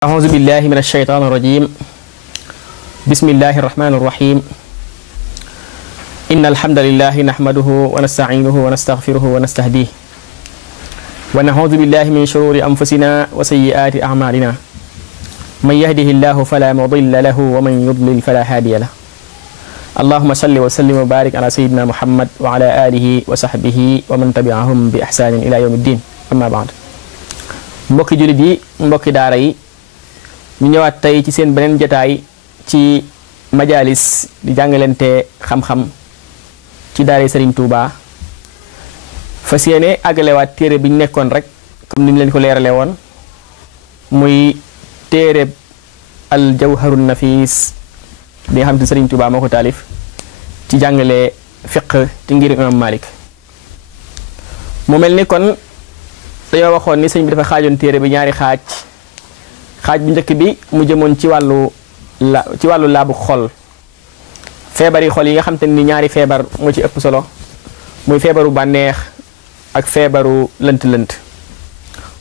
أعوذ بالله من الشيطان الرجيم. بسم الله الرحمن الرحيم. إن الحمد لله نحمده ونستعينه ونستغفره ونستهديه ونعوذ بالله من شرور أنفسنا وسيئات أعمالنا. من يهده الله فلا مضل له ومن يضلل فلا هادي له. اللهم صل وسلم وبارك على سيدنا محمد وعلى آله وصحبه ومن تبعهم بإحسان إلى يوم الدين. أما بعد. mbokki jullit yi mbokki daara yi ñu ñëwaat tey ci seen beneen jotaay ci majalis di jàngalante xam-xam ci daara Serigne Touba fas yéene àggalewaat téere bi ñu nekkoon rek comme ni ñu leen ko leerale woon muy téere al jawharun nafis bi nga xam ne Serigne Touba moo ko taalif ci jàngale fiqh ci ngir imam Malik mu mel ni kon dañoo waxoon ni sëñ bi dafa xaajoon téere bi ñaari xaaj bu njëkk bi mu jëmoon ci wàllu laabu xol feebar yi xol yi nga xam te ni ñaari feebar moo ci ëpp solo muy feebaru bànneex ak feebaru lënt-lënt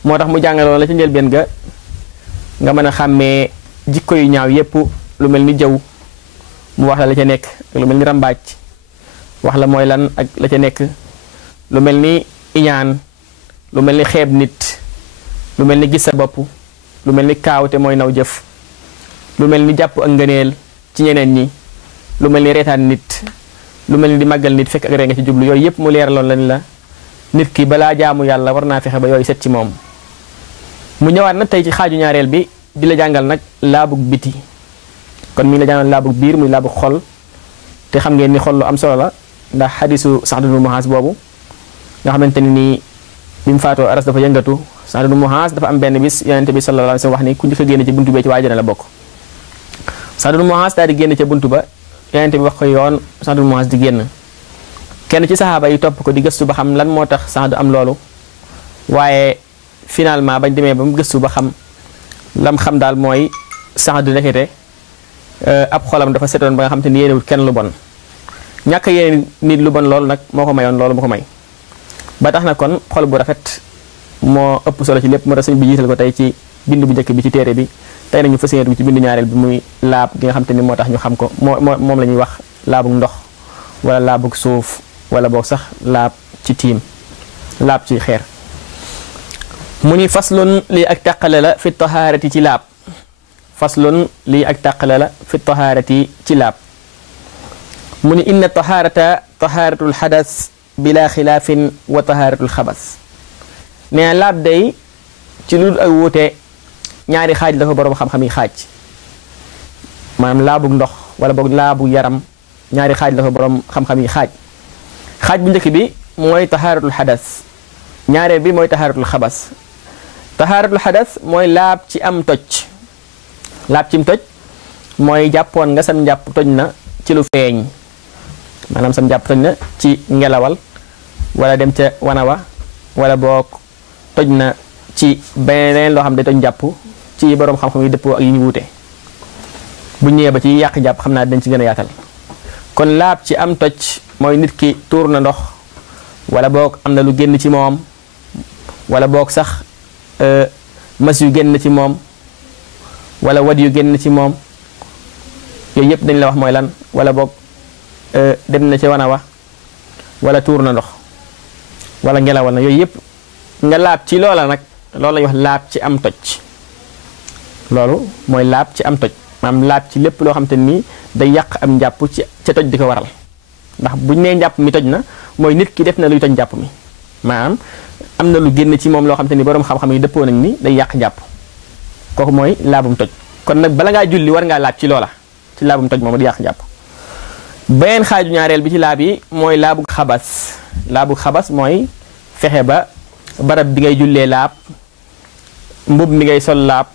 moo tax mu jàngaloon la ci njëlbeen ga nga mën a xàmmee jikko yu ñaaw yépp lu mel ni jëw mu wax la ca nekk lu mel ni rambaaj wax la mooy lan ak la ca nekk lu mel ni iñaan lu mel ni xeeb nit lu mel ni gis sa bopp lu mel ni kaaw te mooy naw jëf lu mel ni jàpp ak ngëneel ci ñeneen ñi lu mel ni reetaan nit lu mel ni di màggal nit fekk ak ree nga ci jublu yooyu yépp mu leeraloon lañ la nit ki balaa jaamu yàlla war naa fexe ba yooyu set ci moom mu ñëwaat nag tey ci xaaju ñaareel bi di la jàngal nag laabug biti kon mi ngi la jàngal laabug biir muy laabug xol te xam ngeen ni xol lu am solo la ndax xadisu Sa'd ibn Mu'az boobu nga xamante ni nii bi mu faatoo aras dafa yëngatu Sa'd ibn Mu'az dafa am benn bis yonente bi sallallahu alayhi wa sallam wax ni ku njëkk a génn ci buntu bee ci waa jana la bokk Sa'd ibn Mu'az daal di génn ca buntu ba yonente bi wax ko yoon Sa'd ibn Mu'az di génn kenn ci saxaaba yi topp ko di gëstu ba xam lan moo tax Sa'd am loolu waaye finalement bañ demee ba mu gëstu ba xam lam xam daal mooy Sa'd nekkete ab xolam dafa setoon ba nga xam te ni yéenewul kenn lu bon ñàkk yéene nit lu bon loolu nag moo ko mayoon loolu moo ko may ba tax na kon xol bu rafet moo ëpp solo ci lépp moo tax sëñ bi jiital ko tey ci bind bu njëkk bi ci téere bi tey nañu fas yéene ci bindu ñaareel bi muy laab gi nga xam te ni moo tax ñu xam ko moom la ñuy wax laabug ndox wala laabug suuf wala boog sax laab ci tiim laab ci xeer mu ni faslun lii ak tàqale la fi tahaarati ci laab faslun lii ak tàqale la fi tahaarati ci laab mu ni inna tahaarata tahaaratul xadas bila xilaafin wa tahaaratul xabas nee laab day ci lu ak wuute ñaari xaaj la ko boroom xam-xam yi xaaj maanaam laabug ndox wala boog laabu yaram ñaari xaaj la ko boroom xam-xam yi xaaj bu njëkk bi mooy tahaaratul xadas ñaareel bi mooy tahaaratul xabas tahaaratul xadas mooy laab ci am toj laab cim toj mooy jàppoon nga sam njàpp toj na ci lu feeñ maanaam sam njàpp toj na ci ngelawal wala dem ca wanawa wala boog toj na ci beneen loo xam ne toj njàpp ci boroom xam-xam yi dëppoo ak yi ñu wuute bu ñëwee ba ci yàq jàpp xam naa dañ ci gën a yaatal kon laab ci am toj mooy nit ki tuur na ndox wala boog am na lu génn ci moom wala boog sax mas yu génn ci moom wala wad yu génn ci moom yooyu yëpp dañ la wax mooy lan wala boog dem na ci wanawa wala tuur na ndox wala ngelawal na yooyu yëpp nga laab ci loola nag loolu la ñuy wax laab ci am toj loolu mooy laab ci am toj maanaam laab ci lépp loo xam te nii day yàq am njàpp ci ca toj di ko waral ndax buñ nee njàpp mi toj na mooy nit ki def na luy toj njàpp mi maanaam am na lu génn ci moom loo xam te ni boroom xam-xam yi dëppoo nañ ni day yàq njàpp kooku mooy laabum toj kon nag bala ngaa julli war ngaa laab ci loola ci laabum toj moom di yàq njàpp beneen xaaju ñaareel bi ci laab yi mooy laabug xabas laabug xabas mooy fexe ba barab bi ngay jullee laab mbub mi ngay sol laab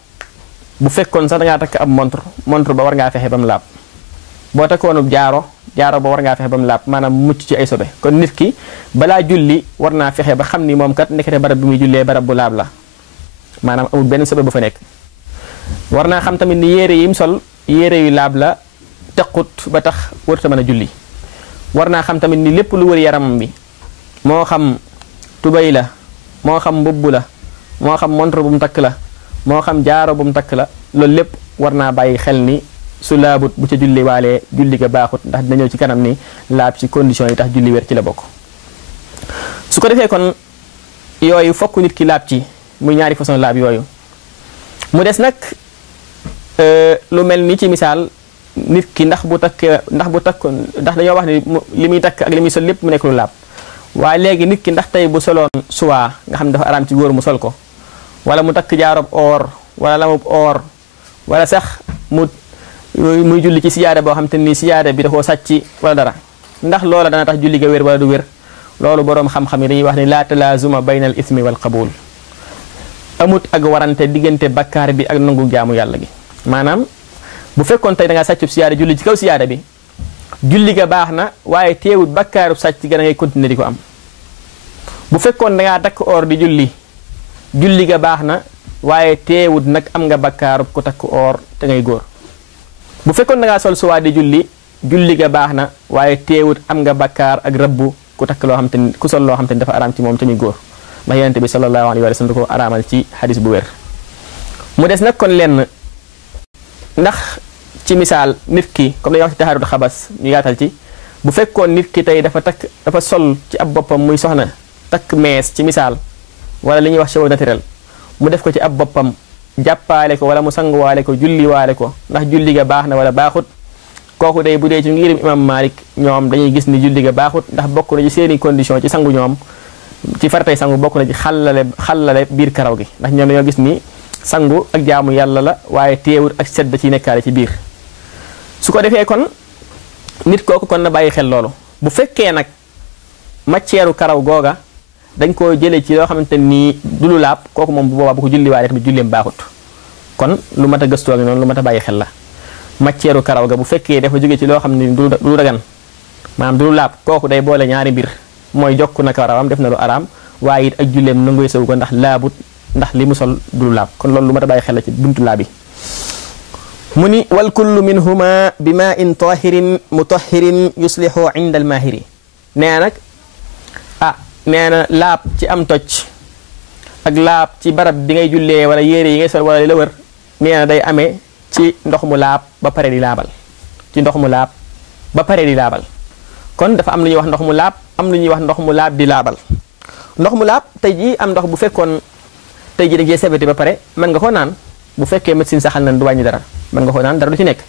bu fekkoon sax dangaa takk ab montre ba war ngaa fexe ba mu laab boo takkoonub jaaro ba war ngaa fexe ba mu laab maanaam mucc ci ay sobe kon nit ki balaa julli war naa fexe ba xam ni moom kat nekkete barab bi muy jullee barab bu laab la maanaam amul benn sobe bu fa nekk war naa xam tamit ni yére yi mu sol yére yu laab la tequt ba tax warta mën a julli war naa xam tamit ni lépp lu wër yaramam bi moo xam tubay la moo xam mbubb la moo xam montre bu mu takk la moo xam jaaro bu mu takk la loolu lépp war naa bàyyi xel ni su laabut bu ca julli waalee julli ga baaxut ndax dina ñëw ci kanam ni laab ci condition yi tax julli wér ci la bokk. su ko defee kon yooyu fokk nit ki laab ci muy ñaari façon laab yooyu mu des nag lu mel ni ci misaal nit ki ndax dañoo wax ni li muy takk ak li muy sol lépp mu nekk lu laab waaye léegi nit ki ndax tey bu soloon suwaa nga xam ne dafa araam ci góor mu sol ko wala mu takk jaarob or wala lamub or wala sax muy julli ci siyaada boo xam te ni siyaada bi da koo sàcc wala dara ndax loola dana tax julli ga wér wala du wér loolu boroom xam-xam yi dañuy wax ni laa talaazuma bayna al ismi wal qabul amut ak warante diggante bakkaar bi ak nangu jaamu yàlla gi maanaam bu fekkoon tey da ngaa sàccub siyaada julli ci kaw siyaada bi julli ga baax na waaye teewut bakkaarub sàcc ga da ngay continuer di ko am bu fekkoon da ngaa takk or di julli ga baax na waaye teewut nag am nga bakkaarub ku takk or te ngay góor bu fekkoon da ngaa sol suwaa di julli ga baax na waaye teewut am nga bakkaar ak rabbu ku takk loo xam te ni ku sol loo xam te ni dafa araam ci moom te muy góor ndax yonente bi sallallahu alayhi wa sallam da ko araamal ci xadis bu wér mu des nag kon lenn ndax ci misaal nit ki comme dañuy wax ci taxaarut xabas ñu yaatal ci bu fekkoon nit ki tey dafa sol ci ab boppam muy soxna takk mees ci misaal wala li ñuy wax cheveux naturel mu def ko ci ab boppam jàppaale ko wala mu sanguwaale ko julliwaale ko ndax julli ga baax na wala baaxut kooku day bu dee ci ngirum imam Malik ñoom dañuy gis ni julli ga baaxut ndax bokk na ci seeni condition ci sangu ñoom ci faratay sangu bokk na ci xallale biir karaw gi ndax ñoom dañoo gis ni sangu ak jaamu yàlla la waaye teewut ak set da ciy nekkaale ci biir su ko defee kon nit kooku kon na bàyyi xel loolu bu fekkee nag matière karaw googa dañ koo jëlee ci loo xamante ni du lu laab kooku moom bu boobaa bu ko julliwaale tamit julleem baaxut kon lu mat a gëstu ak noonu lu mat a bàyyi xel la matière karaw ga bu fekkee dafa jóge ci loo xam ne du dagan maanaam du lu laab kooku day boole ñaari mbir mooy jokk na karawam def na lu araam waaye it ak julleem nangoy sew ko ndax laabut ndax li mu sol du lu laab kon loolu lu mat a bàyyi xel la ci buntu laab yi mu ni wal kullu minhuma bi ma in tahirin mutahirin yuslihu inda al mahiri nee nag nee na laab ci am toj ak laab ci barab bi ngay jullee wala yére yi ngay sol wala li la wër nee na day amee ci ndox mu laab ba pare di laabal ci ndox mu laab ba pare di laabal kon dafa am lu ñuy wax ndox mu laab am lu ñuy wax ndox mu laab di laabal ndox mu laab tey jii am ndox bu fekkoon tey jii da ngeen sebeti ba pare mën nga ko naan bu fekkee médecine saxal na du wàññi dara mën nga ko naan dara du ci nekk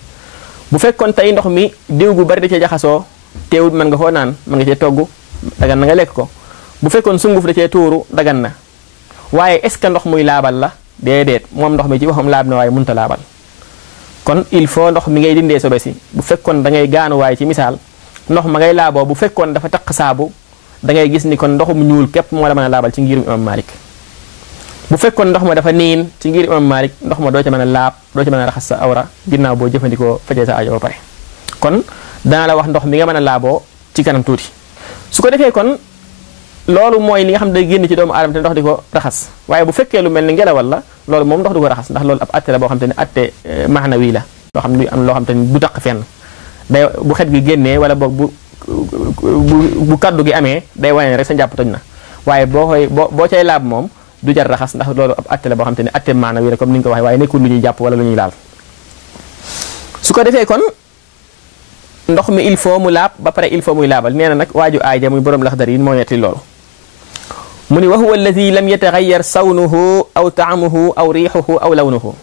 bu fekkoon tey ndox mi diw gu bari da cee jaxasoo teewut mën nga koo naan mën nga cee togg dagan na nga lekk ko bu fekkoon sunguf da cee tuuru dagan na waaye est-ce que ndox muy laabal la déedéet moom ndox mi ci waxam laab na waaye mënta laabal kon il faut ndox mi ngay dindee sobe si bu fekkoon da ngay gaanuwaay ci misaal ndox ma ngay laaboo bu fekkoon dafa taq saabu da ngay gis ni kon ndoxum ñuul képp moo la mën a laabal ci ngirum imam Malik bu fekkoon ndox ma dafa niin ci ngirum imam Malik ndox ma doo ca mën a laab doo ca mën a raxas sa awra ginnaaw boo jëfandikoo fajee sa aajo ba pare kon dana la wax ndox mi nga mën a laaboo ci kanam tuuti su ko defee kon loolu mooy li nga xam ne day génn ci doomu aadama te ndox di ko raxas waaye bu fekkee lu mel ni ngelawal la loolu moom ndox du ko raxas ndax loolu ab atte la boo xam te ne atte maanawi la loo xam ne am loo xam te ne du taq fenn day bu xet gi génnee wala boog bu kaddu gi amee day wane rek sa njàpp toj na waaye boo cay laab moom du jar raxas ndax loolu ab atte la boo xam te ne atte maanawi la comme ni ñu ko waxee waaye nekkul lu ñuy jàpp wala lu ñuy laal su ko defee kon ndox mi il faut mu laab ba pare il faut muy laabal nee na nag waaju aaja muy borom laxdar yi moo netti loolu mu ni wa huwa alladi lam yataxayyar sawnuhu aw taamuhu aw riixuhu aw lawnuhu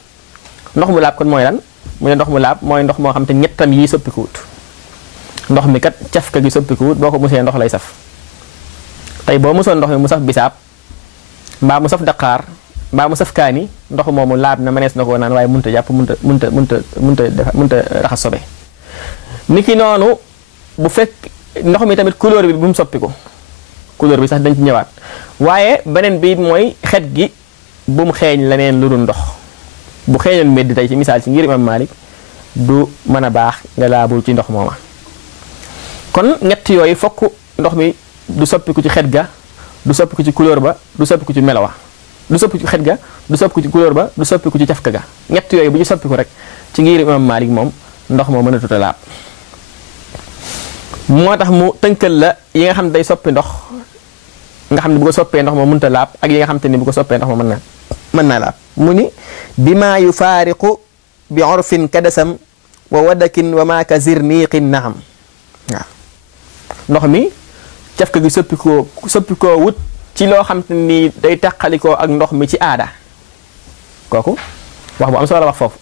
ndox mu laab kon mooy lan mu ne ndox mu laab mooy ndox moo xam te ñettam yi soppikuwut ndox mi kat cafka gi soppikuwut boo ko musee ndox lay saf tey boo musoon ndox mi mu saf bisaab mbaa mu saf daqaar mbaa mu saf kaani ndox moomu laab na mënees na koo naan waaye munta jàpp munta raxas sobe niki noonu bu fekk ndox mi tamit couleur bi bu mu soppiku couleur bi sax dañ ci ñëwaat waaye beneen bi mooy xet gi bu mu xeeñ leneen lu dul ndox bu xeeñoon meddi tey ci misaal ci ngir imam Malik du mën a baax nga laabul ci ndox mooma kon ñett yooyu fokk ndox mi du soppiku ci xet ga du soppiku ci couleur ba du soppiku ci melo wa du soppiku ci xet ga du soppiku ci couleur ba du soppiku ci cafka ga ñett yooyu bu ñu soppiku rek ci ngir imam Malik moom ndox moo mën a tuta laab moo tax mu tënkal la yi nga xam ne day soppi ndox nga xam ne bu ko soppee ndox ma mënta laab ak yi nga xam te ni bu ko soppee ndox ma mën na mën naa laab mu ni bima yufaariqu bi urfin kadasam wa wadakin wa maaka zirniqin naam waaw ndox mi cafka gi soppi koo wut ci loo xam te ni day tàqalikoo ak ndox mi ci aada kooku wax bu am solo wax foofu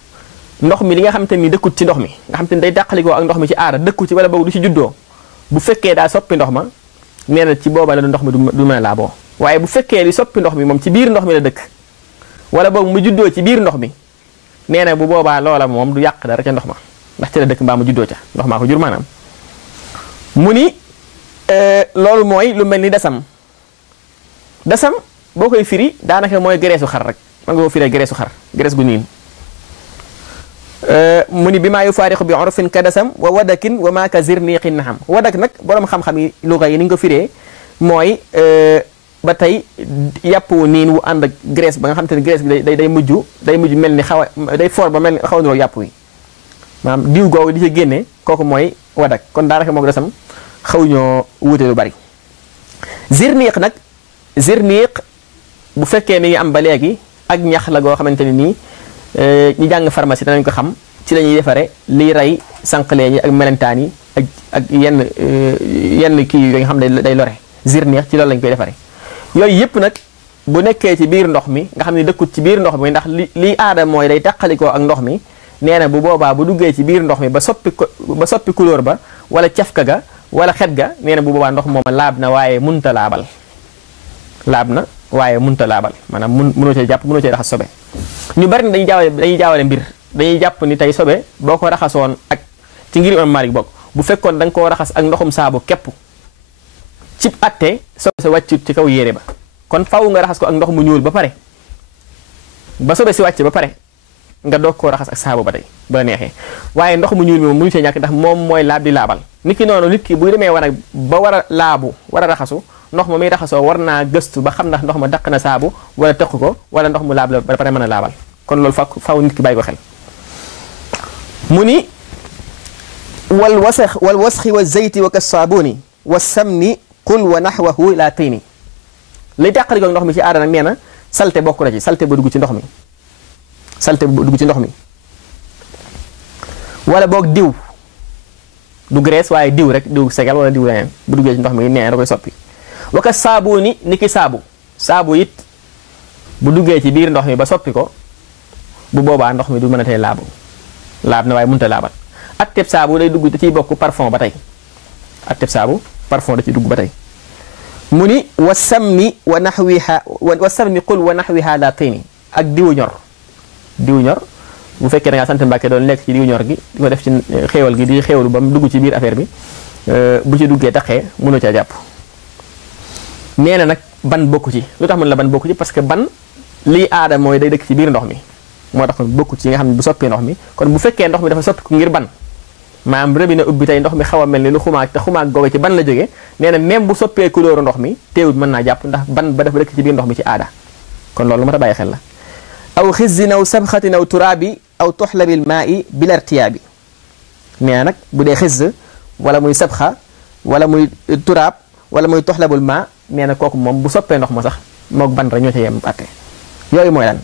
ndox mi li nga xam te ni dëkkut ci ndox mi nga xam te ni day tàqalikoo ak ndox mi ci aada dëkku ci wala boog du ci juddoo bu fekkee daa soppi ndox ma nee na ci booba la ndox mi du mën a laaboo waaye bu fekkee li soppi ndox mi moom ci biir ndox mi la dëkk wala boog mu juddoo ci biir ndox mi nee na bu boobaa loola moom du yàq dara ca ndox ma ndax ci la dëkk mbaa mu juddoo ca ndox maa ko jur maanaam mu ni loolu mooy lu mel ni dasam boo koy firi daanaka mooy gereesu xar rek man nga ko firee gereesu xar gerees gu niin mu ni bi maa yufaariqu bi urfin ka dasam wa wadakin wa maa ka zirniqin naxam wadak nag boroom xam-xam yi luga yi ni nga ko firee mooy ba tey yàpp wu niin wu ànd ak graisse ba nga xam te ne graisse bi day mujj mel ni xaw a day foor ba mel ni xaw a niroog yàpp wi maanaam diw googu di ci génne kooku mooy wadak kon daanaka moog dasam xaw ñoo wuute lu bari zirniq bu fekkee mi ngi am ba léegi ak ñax la goo xamante ne nii ñi jàng pharmacie danañ ko xam ci la ñuy defare liy rey sànqalee yi ak melentaan yi ak yenn kii yi nga xam ne day lore zirniq ci loolu lañ koy defare yooyu yëpp nag bu nekkee ci biir ndox mi nga xam ne dëkkut ci biir ndox mi ndax liy aada mooy day tàqalikoo ak ndox mi nee na bu boobaa bu duggee ci biir ndox mi ba soppi couleur ba wala cafka ga wala xet ga nee na bu boobaa ndox mooma laab na waaye munta laabal maanaam mënoo cee jàpp mënoo cee raxas sobe ñu bari na dañuy jaawale mbir dañuy jàpp ni tey sobe boo ko raxasoon ak ci ngir Imam Malik bokk bu fekkoon da nga koo raxas ak ndoxum saabu képp cib atte sobe sa wàccut ci kaw yére ba kon faw nga raxas ko ak ndox mu ñuul ba pare ba sobe si wàcc ba pare nga doog koo raxas ak saabu ba tey ba la neexee waaye ndox mu ñuul mi moom mënu cee ñàkk ndax moom mooy laab di laabal nit ki noonu nit ki buy demee war ba war a laabu war a raxasu ndox ma muy raxasoo war naa gëstu ba xam ndax ndox ma daq na saabu wala tëq ko wala ndox mu laab la ba pare mën a laabal kon loolu faw nit ki bàyyi ko xel mu ni wal wasxi wa zeyti wa ka saabuni wa samni qul wa naxwahu la tini lay tàqaliko ndox mi ci aada nag nee na salte bokk na ci salte ba dugg ci ndox mi wala boog diw du graisse waaye diw rek diw segal wala diw leneen bu duggee ci ndox mi nee na da koy soppi waka saabuni ni ki saabu it bu duggee ci biir ndox mi ba soppi ko bu boobaa ndox mi du mën a tey laab na waaye mënut a laabal ak teb saabu day dugg da ciy bokk parfum ba tey ak teb saabu parfum da ciy dugg ba tey mu ni wa samni qul wa naxwiha la tini ak diwu ñor bu fekkee da ngaa sant Mbàkke doon lekk ci diwu ñor gi di ko def ci xéewal gi di xéewalu ba mu dugg ci biir affaire bi bu ci duggee taqee mënoo caa jàpp nee na nag ban bokku ci lu tax mën la ban bokku ci parce que ban lii aada mooy day dëkk ci biir ndox mi moo tax kon bokku ci yi nga xam ne bu soppee ndox mi kon bu fekkee ndox mi dafa soppi ko ngir ban maanaam robinet ubbi tey ndox mi xaw a mel ni lu xumaag te xumaag googe ci ban la jógee nee na même bu soppee couleur ndox mi teewut mën naa jàpp ndax ban ba dafa dëkk ci biir ndox mi ci aada kon loolu mat a bàyyi xel la aw xizin aw sabxatin aw turaabi aw tuxlabil maa'i bila irtiyaabi nee na nag bu dee xiz wala muy sabxa wala muy turaab wala muy tuxlabul maa nee na kooku moom bu soppee ndox ma sax moog ban rek ñoo ca yem atte yooyu mooy lan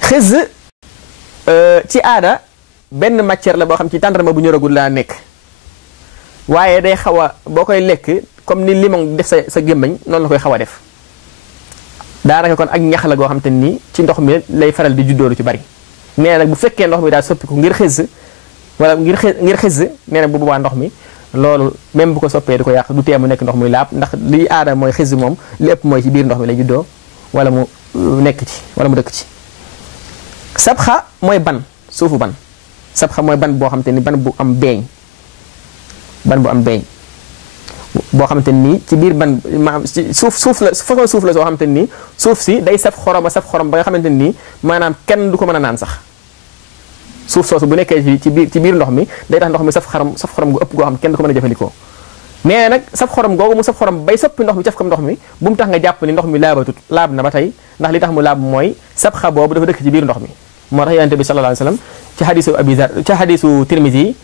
xiz ci aada benn matière la boo xam ci tàndarma bu ñoragul laa nekk waaye day xaw a boo koy lekk comme ni limon def sa gémmañ noonu la koy xaw a def daanaka kon ak ñax la goo xam te nii ci ndox mi lay faral di juddoo lu ci bari nee na nag bu fekkee ndox mi daal soppiku ngir xiz wala ngir xiz nee na bu boobaa ndox mi loolu même bu ko soppee di ko yàq du tee mu nekk ndox muy laab ndax liy aada mooy xiz moom li ëpp mooy ci biir ndox mi lay juddoo wala mu nekk ci wala mu dëkk ci sabxa mooy ban suufu ban sabxa mooy ban boo xam te ni ban bu am beeñ boo xamante ni ci biir ban maanaam suuf la façon suuf la soo xamante ni suuf si day saf xorom ba nga xamante ni maanaam kenn du ko mën a naan sax suuf soosu bu nekkee ci biir ndox mi day tax ndox mi saf xorom gu ëpp goo xam kenn du ko mën a jëfandikoo nee na nag saf xorom googu mu saf xorom bay soppi ndox mi caf kam ndox mi bu mu tax nga jàpp ni ndox mi laab na ba tey ndax li tax mu laab mooy sabxa boobu dafa dëkk ci biir ndox mi moo tax yonent bi sallallahu alayhi wasallam ci hadisu Tirmisi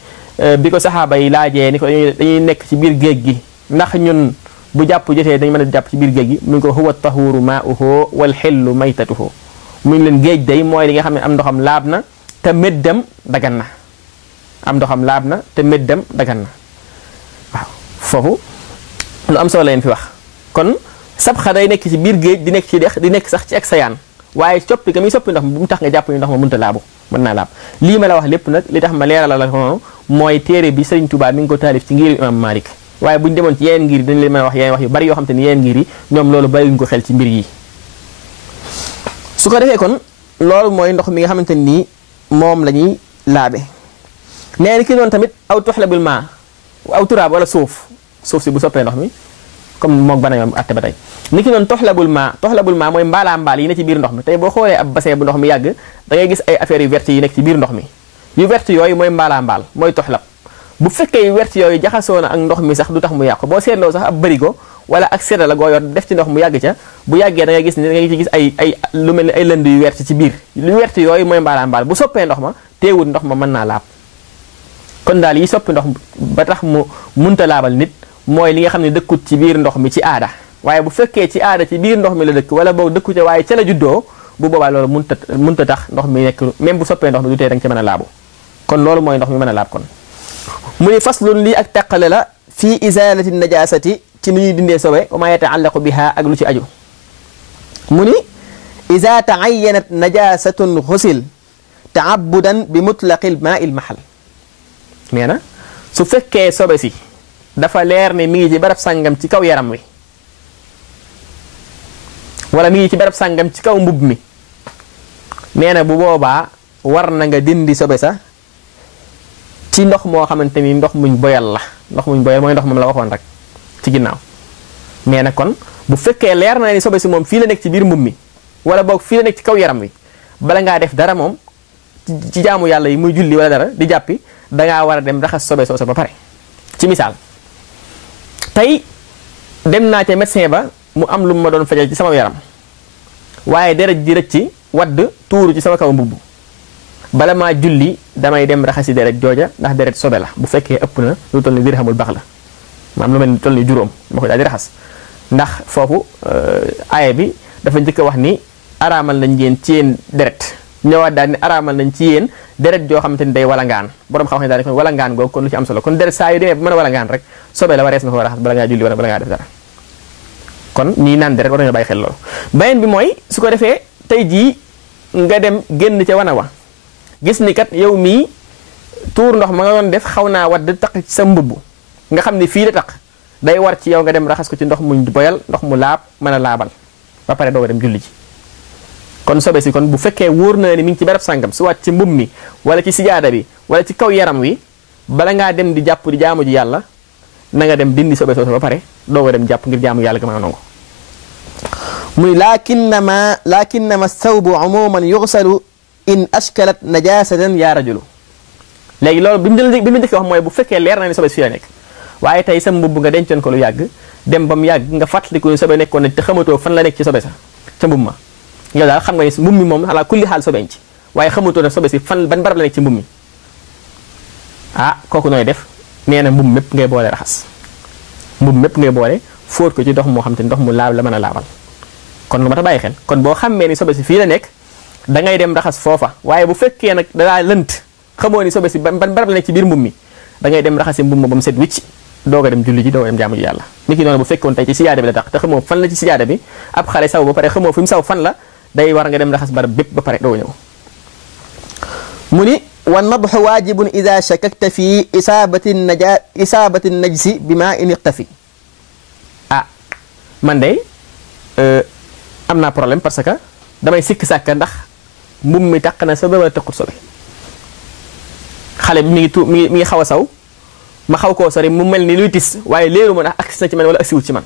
bi ko saxaaba yi laajee ni ko dañuy nekk ci biir géej gi ndax ñun bu jàpp jotee dañ mën a jàpp ci biir géej gi mu ngi ko huwa tahuru maa'uhu wal xillu maytatuhu mu ngi leen géej day mooy li nga xam ne am ndoxam laab na te méddam dagan na am ndoxam laab na te méddam dagan na waaw foofu lu am solo leen fi wax kon sabxa day nekk ci biir géej di nekk ci dex di nekk sax ci ak sayaan waaye soppi ga muy soppi ndox mi bu mu tax nga jàpp ni ndox ma mënta laabu mën naa laab lii ma la wax lépp nag li tax ma leeralal la ko mooy téere bi Sëriñ Tuubaa mi ngi ko taalif ci ngir imam Malik waaye bu ñu demoon ci yeneen ngir yi dañ leen mën a wax yeneen wax yu bari yoo xam te ni yeneen ngir yi ñoom loolu bàyyiwuñ ko xel ci mbir yi su ko defee kon loolu mooy ndox mi nga xamante nii moom la ñuy laabe nee na ki noonu tamit aw tuxlabul maa aw turaab wala suuf si bu soppee ndox mi comme moog bana yoon atte ba tey ni ki noonu toxlabul maa mooy mbaalaa mbaal yi ne ci biir ndox mi tey boo xoolee ab bassin bu ndox mi yàgg da ngay gis ay affaires yu verte yi nekk ci biir ndox mi yu verte yooyu mooy mbaalaa mbaal mooy toxlab bu fekkee yu verte yooyu jaxasoo na ak ndox mi sax du tax mu yàqu boo seetloo sax ab bërigo wala ak sedda la goo yor def ci ndox mu yàgg ca bu yàggee da ngay gis ni da ngay ci gis ay lu mel ni ay lënd yu verte ci biir lu verte yooyu mooy mbaalaa mbaal bu soppee ndox ma teewul ndox ma mën naa laab kon daal yi soppi ndox ba tax mu munta laabal nit mooy li nga xam ne dëkkut ci biir ndox mi ci aada waaye bu fekkee ci aada ci biir ndox mi la dëkk wala boog dëkku ca waaye ca la juddoo bu boobaa loolu munta tax ndox mi nekk même bu soppee ndox mi du tee da nga ca mën a laabu kon loolu mooy ndox mi mën a laab kon mu ni faslun lii ak teqale la fii izalati najasati ci nu ñuy dindee sobe wa ma yataallaqu biha ak lu ci aju mu ni iza taayyanat najasatun xusil taabudan bi mutlaqil maa'il mahal nee na su fekkee sobe si dafa leer ne mi ngi ci barab sàngam ci kaw yaram wi wala mi ngi ci barab sàngam ci kaw mbub mi nee na bu boobaa war na nga dindi sobe sa ci ndox moo xamante ni ndox muñ boyal la ndox muñ boyal mooy ndox moom la waxoon rek ci ginnaaw nee na kon bu fekkee leer na ni sobe si moom fii la nekk ci biir mbub mi wala boog fii la nekk ci kaw yaram wi bala ngaa def dara moom ci jaamu yàlla yi muy julli wala dara di jàppi dangaa war a dem raxas sobe soosa ba pare ci misaal tey dem naa ca médecin ba mu am lu ma doon fajal ci sama yaram waaye deret ji rëcc wadd tuuru ci sama kaw mbubb bala maa julli damay dem raxasi deret jooja ndax deret sobe la bu fekkee ëpp na lu toll ni dirhamul bax la maam lu mel ni toll ni juróom ma koy daal di raxas ndax foofu aaya bi dafa njëkk a wax ni araamal nañ ngeen ci yéen deret ñëwaat daal ni araamal nañ ci yéen deret joo xamante ni day walangaan borom xam ne daal di kon walangaan googu kon lu ci am solo kon deret saa yu demee ba mën a walangaan rek sobe la warees nga ko raxas bala ngaa julli wala bala ngaa def dara kon ñii naan deret war nañoo bàyyi xel loolu beneen bi mooy su ko defee tey jii nga dem génn ca wana wa gis ni kat yow mii tuur ndox ma nga doon def xaw naa wadd taq ci sa mbubb nga xam ni fii la taq day war ci yow nga dem raxas ko ci ndox muñ boyal ndox mu laab mën a laabal ba pare doo dem julli ji kon sobe si kon bu fekkee wóor na ni mi ngi ci barab sàngam su wàcc ci mbub mi wala ci sijaada bi wala ci kaw yaram wi bala ngaa dem di jàpp di jaamu ji yàlla na nga dem dindi sobe soosu ba pare doo dem jàpp ngir jaamu yàlla ga mën a nangu muy lakinnama thawbu umuman yughsalu in ashkalat najasatan yaa rajulu léegi loolu bi mu njëkk wax mooy bu fekkee leer na ni sobe si fii la nekk waaye tey sa mbubb nga dencoon ko lu yàgg dem ba mu yàgg nga fàttaliku ni sobe nekkoon na te xamatoo fan la nekk ci sobe sa ca mbubb ma yow daal xam nga ni mbubb mi moom ala kulli xaal sobeñ ci waaye xamatoo ne sobe si fan ban barab la nekk ci mbubb mi ah kooku nooy def nee na mbubb mépp ngay boole raxas mbubb mépp ngay boole fóot ko ci ndox moo xam te ndox mu laab la mën a laabal kon lu ma ta bàyyi xel kon boo xammee ni sobe si fii la nekk da ngay dem raxas foofa waaye bu fekkee nag dalaa lënt xamoo ni sobe si ban barab la nekk ci biir mbubb mi da ngay dem raxasi mbubb ma ba mu set wicc doog a dem julli ji doog a dem jaamu ji yàlla ni ki noonu bu fekkoon tey ci sijaada bi la tax te xamoo fan la ci sijaada bi ab xale saw ba pare xamoo fi mu saw fan la day war nga dem raxas barab bépp ba pare doo ñëw mu ni wa nadxu waajibun ida shakakta fi isaabati najsi bi ma in iqtafi ah man de am naa problème parce que damay sikk sàkka ndax mbubb mi taq na sobe wala taqut sobe xale bi mi ngi xaw a saw ma xaw koo sori mu mel ni luy tis waaye léeru ma ndax agsi na ci man wala agsiwul ci man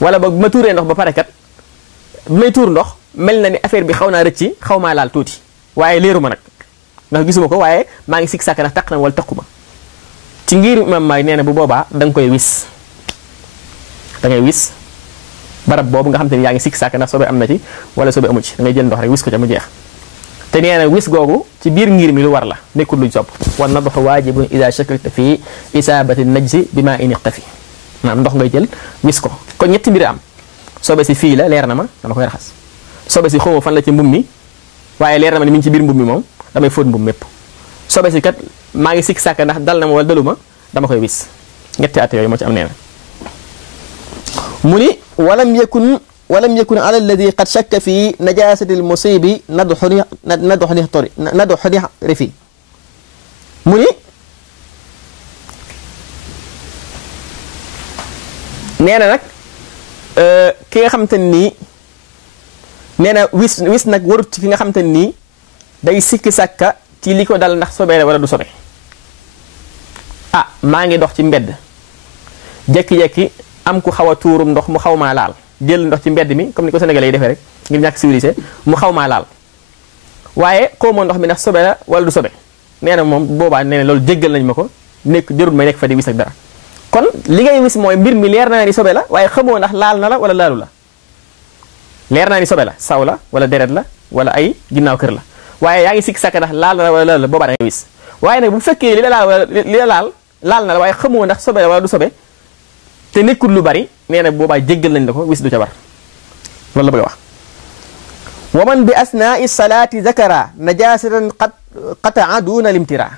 wala boog bi ma tuuree ndox ba pare kat bi may tuur ndox mel na ni affaire bi xaw naa rëcci xaw maa laal tuuti waaye léeru ma nag ndax gisuma ko waaye maa ngi sikk sàkk ndax taq na wala taqu ma ci ngir imam Maalik nee na bu boobaa da nga koy wis da ngay wis barab boobu nga xam te ni yaa ngi sikk sàkk ndax sobe am na ci wala sobe amu ci da ngay jël ndox rek wis ko ca mu jeex te nee na wis googu ci biir ngir mi lu war la nekkul luñ sopp wan nadxu waajibun ida shakakta fi isaabati najsi bi ma in iqtafi maanaam ndox ngay jël wis ko kon ñetti mbir am sobe si fii la leer na ma dama koy raxas sobe si xawma fan la ci mbum mi waaye leer na ma ni mi ngi ci biir mbum mi moom damay fóot mbum mépp sobe si kat maa ngi sikk sàkk ndax dal na ma wala dalu ma dama koy wis ñetti at yooyu moo ci am nee na mu ni walam yakun ala alladi qad shakka fi najasati al musibi nadxuni rifi mu ni nee na nag ki nga xamante nii nee na wis nag warut ci ki nga xamante nii day sikki sàkka ci li ko dal ndax sobe la wala du sobe ah maa ngi dox ci mbedd jekki-jekki am ku xaw a tuurum ndox mu xaw maa laal jël ndox ci mbedd mi comme ni ko sénégalais yi defee rek ngir ñàkk civilisé mu xaw maa laal waaye xaw ma ndox mi ndax sobe la wala du sobe nee na moom boobaa nee na loolu jéggal nañ ma ko nekk jërul may nekk fa di wis ak dara kon li ngay wis mooy mbir mi leer na ni sobe la waaye xamoo ndax laal na la wala laalu la leer naa ni sobe la saw la wala deret la wala ay ginnaaw kër la waaye yaa ngi sikk sàkk ndax laal na la wala laalu la boobaa da ngay wis waaye nag bu fekkee li la laal wala li la laal na la waaye xamoo ndax sobe la wala du sobe te nekkul lu bari nee na boobaa jéggal nañ la ko wis du ca war loolu la bëgg a wax wa man bi asnaai salaati zakara najasatan qataa duna limtira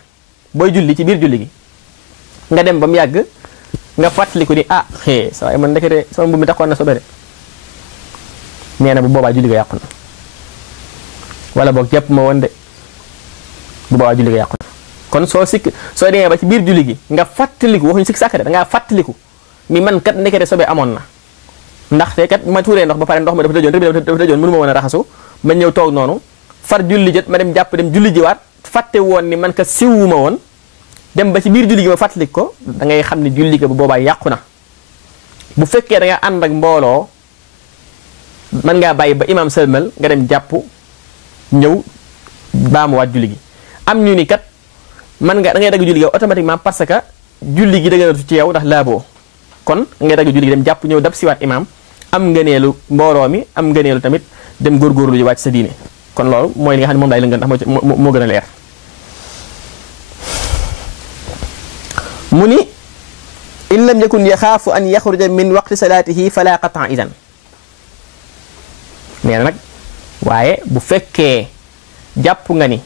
booy julli ci biir julli gi nga dem ba mu yàgg nga fàttaliku ni ah xee sa waaye man ndekete sama mbubb mi taxoon na sobe de nee na bu boobaa julli ga yàqu na wala boog jàpp ma woon de bu boobaa julli ga yàqu na kon soo demee ba ci biir julli gi nga fàttaliku waxuñu sikk sàkk de da ngaa fàttaliku mi man kat ndekete sobe amoon na ndaxte kat ma tuuree ndox ba pare ndox ma dafa tëjoon rek dafa tëjoon mënu ma woon a raxasu ma ñëw toog noonu far julli jot ma dem jàpp dem julli jiwaat fàtte woon ni man kat siwuma woon dem ba ci biir julli gi ma fàttalik ko da ngay xam ne julli ga bu boobaa yàqu na bu fekkee da nga ànd ak mbooloo mën ngaa bàyyi ba imam sëlmal nga dem jàpp ñëw baamuwaat julli gi am ñu ni kat man nga da ngay dagg julli gi automatiquement parce que julli gi da nga ci yow ndax laaboo kon da ngay dagg julli gi dem jàpp ñëw dab siwaat imam am ngëneelu mbooloo mi am ngëneelu tamit dem góorgóorlu ji wàcc sa diine kon loolu mooy li nga xam ne moom laay la ngeen ndax moo gën a leer mu ni in lam yakun yaxaafu an yaxruja min waqti salaatihi fala qatan idan nee na nag waaye bu fekkee jàpp nga ni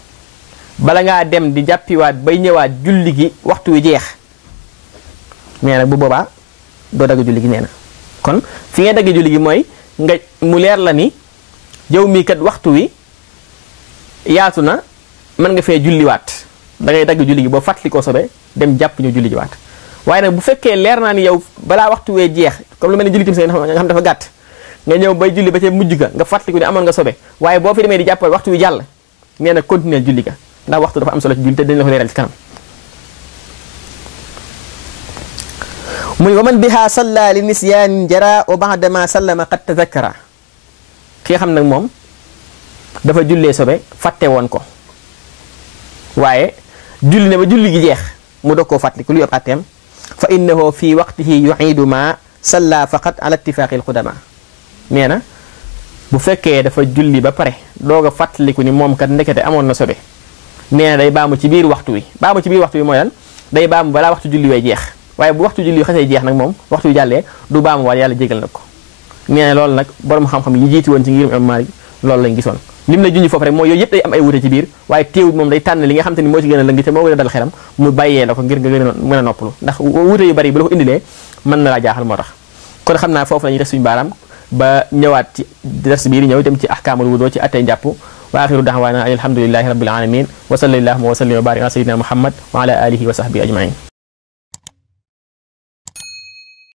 bala ngaa dem di jàppiwaat bay ñëwaat julli gi waxtu wi jeex nee na bu boobaa doo dagg julli gi nee na kon fi ngay dagg julli gi mooy nga mu leer la ni yow mii kat waxtu wi yaatu na mën nga fee julliwaat da ngay dagg julli gi boo fàttali koo sobe dem jàpp ñu julli ji waat waaye nag bu fekkee leer naa ni yow balaa waxtu wee jeex comme lu mel ni julli tim nga xam dafa gàtt nga ñëw bay julli ba ca mujj ga nga fàttaliku ne amoon nga sobe waaye boo fi demee di jàppal waxtu wi jàll nee na continuer julli ga ndax waxtu dafa am solo ci julli te dañ la ko leeral ci kanam mu ni wa man biha salla li nisyaanin jara wa ba'da ma sallama qad tazakkara ki nga xam nag moom dafa jullee sobe fàtte woon ko waaye julli ne ba julli gi jeex mu doog koo fàttaliku lu yëpp atteem fa innahu fi waqtihi yu'iidu ma salla faqat ala ittifaaqi alqudama nee na bu fekkee dafa julli ba pare doog a fàttaliku ni moom kat ndekete amoon na sobe nee na day baamu ci biir waxtu wi baamu ci biir waxtu wi mooy lan day baamu balaa waxtu julli way jeex waaye bu waxtu julli xasee jeex nag moom waxtu wi jàllee du baamu waat yàlla jégal na ko nee na loolu nag borom xam-xam yi jiiti woon ci ngirum Imaam Maalik loolu lañ gisoon lim la junj foofu rek mooy yooyu yëpp day am ay wute ci biir waaye teewut moom day tànn li nga xam te ni moo ci gën a lëng te moo gën a dal xelam mu bàyyee la ko ngir nga gën a mën a noppalu ndax wute yu bari bu la ko indilee mën na laa jaaxal moo tax kon xam naa foofu la ñuy def suñu baaraam ba ñëwaat ci dars biir ñëw dem ci ahkaamul wudu ci attey njàpp wa axiru da'waana alhamdulillahi rabbil alamin wa sallallahu wa sallim wa barik ala sayyidina muhammad wa ala alihi wa sahbihi ajmain